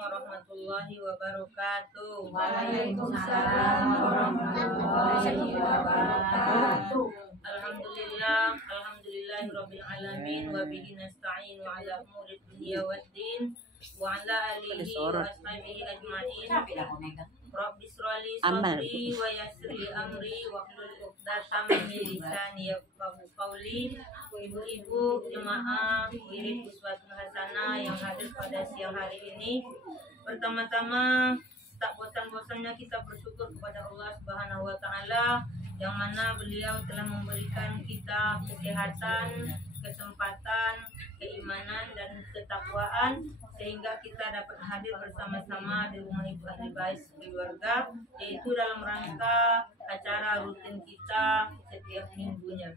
warahmatullahi wabarakatuh. Waalaikumsalam warahmatullahi wabarakatuh. Alhamdulillahirabbil alamin wa bihi nasta'in wa ala umuri dunya waddin wa ala alihi wa ashabihi ajma'in. Rabbi shrahli sadri wa yassir li amri wa hlul 'uqdatam min lisani yafqahu qawli. Ibu-ibu jemaah wirid uswatun hasanah yang hadir pada siang hari ini, pertama-tama tak bosan-bosannya kita bersyukur kepada Allah Subhanahu wa taala yang mana beliau telah memberikan kita kesehatan, kesempatan, keimanan dan ketakwaan sehingga kita dapat hadir bersama-sama di rumah Ibu Ahli Bait keluarga, yaitu dalam rangka acara rutin kita setiap minggunya.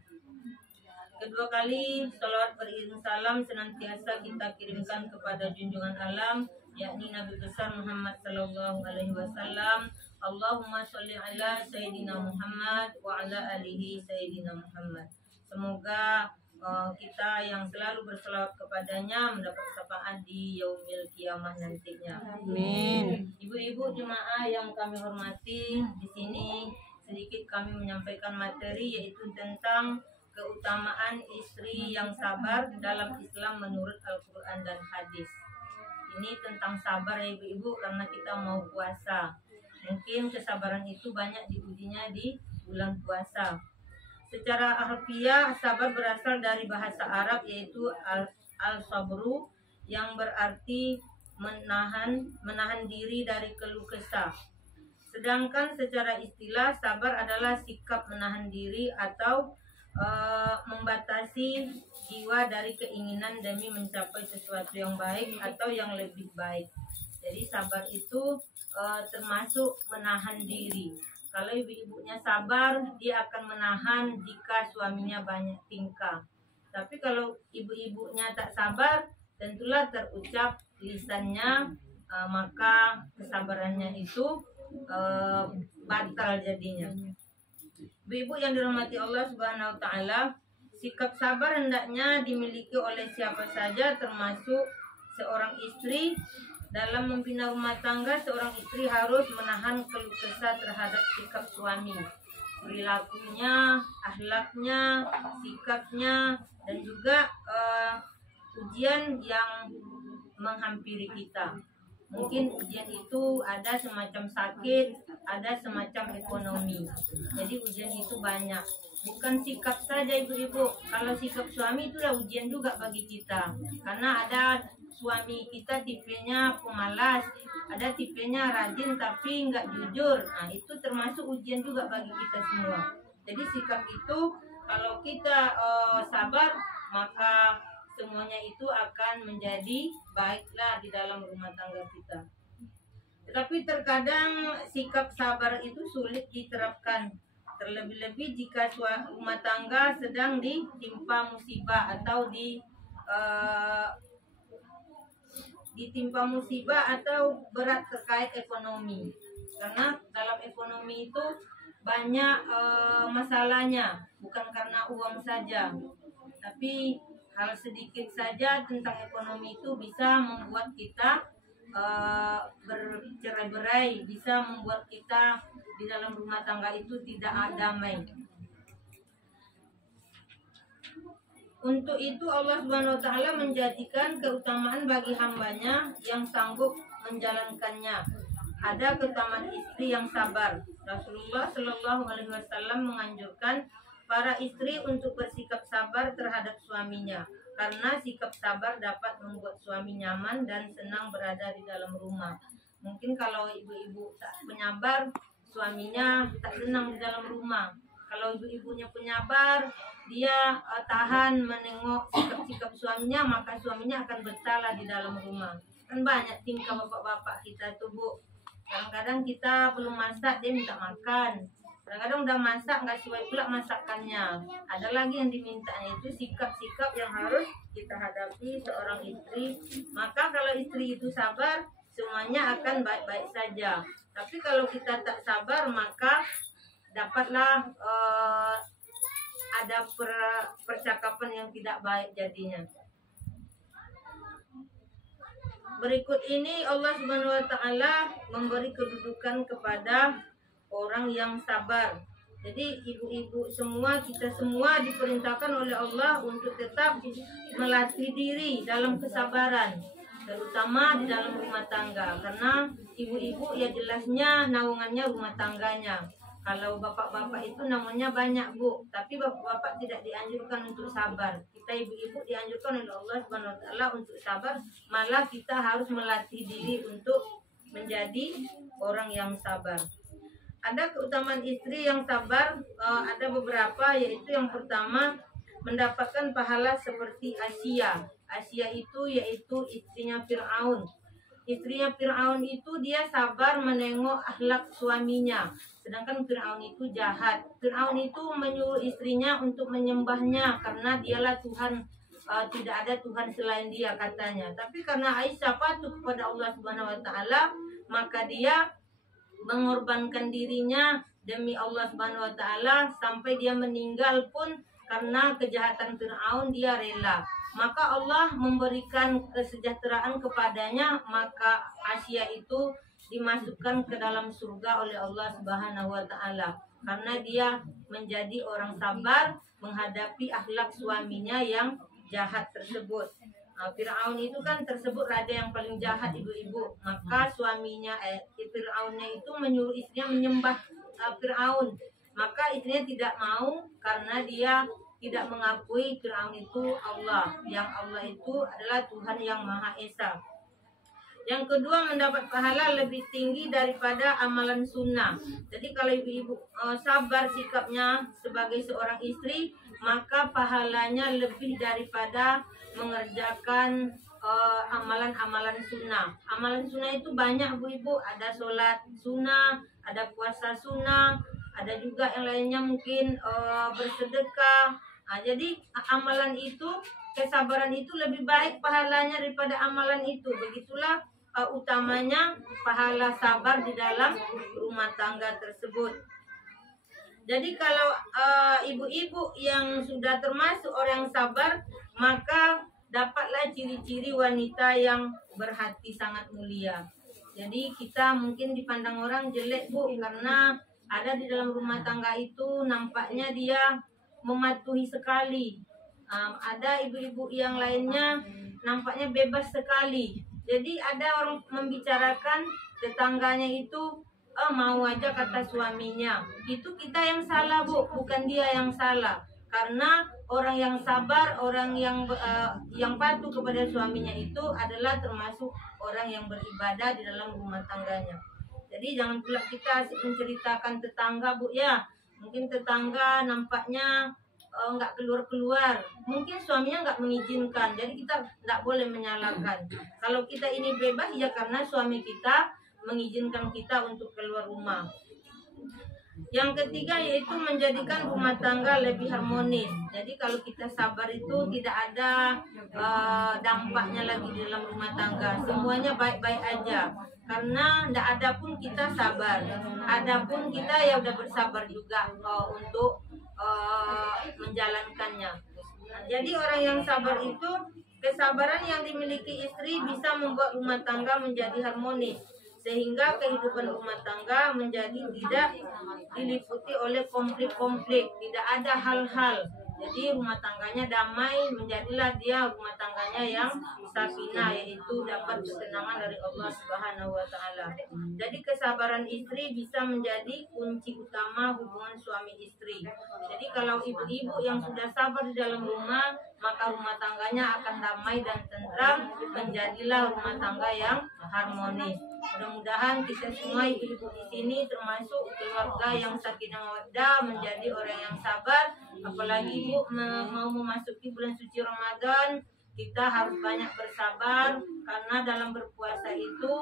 Kedua kali salawat beriring salam senantiasa kita kirimkan kepada junjungan alam, yakni Nabi besar Muhammad sallallahu alaihi wasallam. Allahumma sholli ala Sayyidina Muhammad wa ala alihi Sayyidina Muhammad. Semoga kita yang selalu berselawat kepadanya mendapat syafaat di yaumil kiamah nantinya. Amin. Ibu-ibu jemaah yang kami hormati, di sini sedikit kami menyampaikan materi yaitu tentang keutamaan istri yang sabar dalam Islam menurut Al-Quran dan hadis. Ini tentang sabar ya ibu-ibu, karena kita mau puasa. Mungkin kesabaran itu banyak diujinya di bulan puasa. Secara harfiah, sabar berasal dari bahasa Arab yaitu al-sabru yang berarti menahan diri dari keluh kesah. Sedangkan secara istilah, sabar adalah sikap menahan diri atau membatasi jiwa dari keinginan demi mencapai sesuatu yang baik atau yang lebih baik. Jadi sabar itu termasuk menahan diri. Kalau ibu-ibunya sabar, dia akan menahan jika suaminya banyak tingkah. Tapi kalau ibu-ibunya tak sabar, tentulah terucap lisannya, maka kesabarannya itu batal jadinya. Ibu-ibu yang dirahmati Allah Subhanahu wa taala, sikap sabar hendaknya dimiliki oleh siapa saja, termasuk seorang istri. Dalam membina rumah tangga, seorang istri harus menahan keluh kesah terhadap sikap suami, perilakunya, akhlaknya, sikapnya, dan juga ujian yang menghampiri kita. Mungkin ujian itu ada semacam sakit, ada semacam ekonomi. Jadi ujian itu banyak. Bukan sikap saja ibu-ibu. Kalau sikap suami itu udah ujian juga bagi kita. Karena ada suami kita tipenya pemalas, ada tipenya rajin tapi nggak jujur. Nah itu termasuk ujian juga bagi kita semua. Jadi sikap itu kalau kita sabar, maka semuanya itu akan menjadi baiklah di dalam rumah tangga kita. Tetapi terkadang sikap sabar itu sulit diterapkan, terlebih-lebih jika rumah tangga sedang ditimpa musibah atau ditimpa musibah atau berat terkait ekonomi. Karena dalam ekonomi itu banyak masalahnya, bukan karena uang saja, tapi hal sedikit saja tentang ekonomi itu bisa membuat kita bercerai-berai, bisa membuat kita di dalam rumah tangga itu tidak damai. Untuk itu Allah Subhanahu wa taala menjadikan keutamaan bagi hambanya yang sanggup menjalankannya. Ada keutamaan istri yang sabar. Rasulullah Shallallahu alaihi wasallam menganjurkan para istri untuk bersikap sabar terhadap suaminya, karena sikap sabar dapat membuat suami nyaman dan senang berada di dalam rumah. Mungkin kalau ibu-ibu tak penyabar, suaminya tak senang di dalam rumah. Kalau ibu-ibunya penyabar, dia tahan menengok sikap-sikap suaminya, maka suaminya akan betah di dalam rumah. Kan banyak tingkah bapak-bapak kita tuh Bu. Kadang-kadang kita belum masak, dia minta makan. Kadang-kadang udah masak nggak sesuai pula masakannya. Ada lagi yang diminta, itu sikap-sikap yang harus kita hadapi seorang istri. Maka kalau istri itu sabar, semuanya akan baik-baik saja. Tapi kalau kita tak sabar, maka dapatlah ada percakapan yang tidak baik jadinya. berikut ini Allah Subhanahu wa taala memberi kedudukan kepada orang yang sabar. Jadi ibu-ibu semua, kita semua diperintahkan oleh Allah untuk tetap melatih diri dalam kesabaran, terutama di dalam rumah tangga. Karena ibu-ibu ya jelasnya naungannya rumah tangganya. Kalau bapak-bapak itu namanya banyak, Bu, tapi bapak-bapak tidak dianjurkan untuk sabar. Kita ibu-ibu dianjurkan oleh Allah Subhanahu wa taala untuk sabar, malah kita harus melatih diri untuk menjadi orang yang sabar. Ada keutamaan istri yang sabar, ada beberapa, yaitu yang pertama mendapatkan pahala seperti Asia. Asia itu yaitu istrinya Fir'aun. Istrinya Fir'aun itu dia sabar menengok akhlak suaminya. Sedangkan Fir'aun itu jahat. Fir'aun itu menyuruh istrinya untuk menyembahnya karena dialah Tuhan, tidak ada Tuhan selain dia katanya. Tapi karena Aisyah patuh kepada Allah Subhanahu wa taala, maka dia mengorbankan dirinya demi Allah Subhanahu wa taala sampai dia meninggal pun karena kejahatan Fir'aun dia rela. Maka Allah memberikan kesejahteraan kepadanya, maka Asia itu dimasukkan ke dalam surga oleh Allah Subhanahu wa taala karena dia menjadi orang sabar menghadapi akhlak suaminya yang jahat tersebut. Fir'aun itu kan tersebut raja yang paling jahat, ibu-ibu. Maka suaminya Fir'aunnya itu menyuruh istrinya menyembah Fir'aun. Maka istrinya tidak mau karena dia tidak mengakui Fir'aun itu Allah, yang Allah itu adalah Tuhan yang Maha Esa. Yang kedua, mendapat pahala lebih tinggi daripada amalan sunnah. Jadi kalau ibu-ibu sabar sikapnya sebagai seorang istri, maka pahalanya lebih daripada mengerjakan amalan-amalan sunnah. Amalan sunnah itu banyak, bu-ibu. Ada sholat sunnah, ada puasa sunnah, ada juga yang lainnya mungkin bersedekah. Jadi amalan itu, kesabaran itu lebih baik pahalanya daripada amalan itu. Begitulah utamanya pahala sabar di dalam rumah tangga tersebut. Jadi kalau ibu-ibu yang sudah termasuk orang yang sabar, maka dapatlah ciri-ciri wanita yang berhati sangat mulia. Jadi kita mungkin dipandang orang jelek, Bu, karena ada di dalam rumah tangga itu nampaknya dia mematuhi sekali. Ada ibu-ibu yang lainnya nampaknya bebas sekali. Jadi ada orang membicarakan tetangganya itu mau aja kata suaminya. Itu kita yang salah, Bu, bukan dia yang salah. Karena orang yang sabar, orang yang patuh kepada suaminya itu adalah termasuk orang yang beribadah di dalam rumah tangganya. Jadi jangan pula kita menceritakan tetangga, Bu, ya. Mungkin tetangga nampaknya nggak keluar-keluar, mungkin suaminya nggak mengizinkan, jadi kita nggak boleh menyalahkan. Kalau kita ini bebas ya karena suami kita mengizinkan kita untuk keluar rumah. Yang ketiga yaitu menjadikan rumah tangga lebih harmonis. Jadi kalau kita sabar itu tidak ada dampaknya lagi di dalam rumah tangga, semuanya baik-baik aja. Karena tidak ada pun kita sabar, ada pun kita ya udah bersabar juga untuk menjalankannya. Jadi orang yang sabar itu, kesabaran yang dimiliki istri bisa membuat rumah tangga menjadi harmonis, sehingga kehidupan rumah tangga menjadi tidak diliputi oleh konflik-konflik, tidak ada hal-hal. Jadi rumah tangganya damai, menjadilah dia rumah tangganya yang sakinah, yaitu dapat kesenangan dari Allah Subhanahu wa taala. Jadi kesabaran istri bisa menjadi kunci utama hubungan suami istri. Jadi kalau ibu-ibu yang sudah sabar di dalam rumah, maka rumah tangganya akan damai dan tentram, menjadilah rumah tangga yang harmonis. Mudah-mudahan kita semua ibu-ibu di sini termasuk keluarga yang sakinah mawaddah, menjadi orang yang sabar. Apalagi Bu mau memasuki bulan suci Ramadan, kita harus banyak bersabar karena dalam berpuasa itu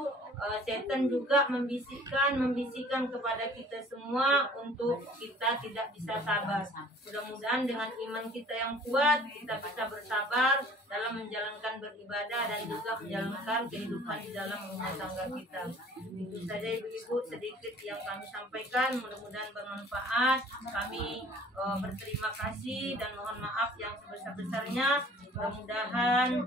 setan juga membisikkan kepada kita semua untuk kita tidak bisa sabar. Mudah-mudahan dengan iman kita yang kuat kita bisa bersabar dalam menjalankan beribadah dan juga menjalankan kehidupan di dalam rumah tangga kita. Itu saja ibu-ibu sedikit yang kami sampaikan, mudah-mudahan bermanfaat. Kami berterima kasih dan mohon maaf yang sebesar-besarnya Mudah-mudahan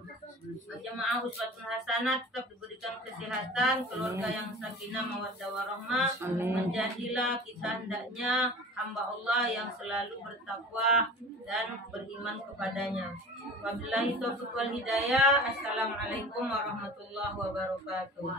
jemaah uswatun hasanah tetap diberikan kesehatan, keluarga yang sakinah mawaddah warahmah. Menjadilah kita hendaknya hamba Allah yang selalu bertakwa dan beriman kepadanya. Wabillahi taufiq wal hidayah. Assalamualaikum warahmatullahi wabarakatuh.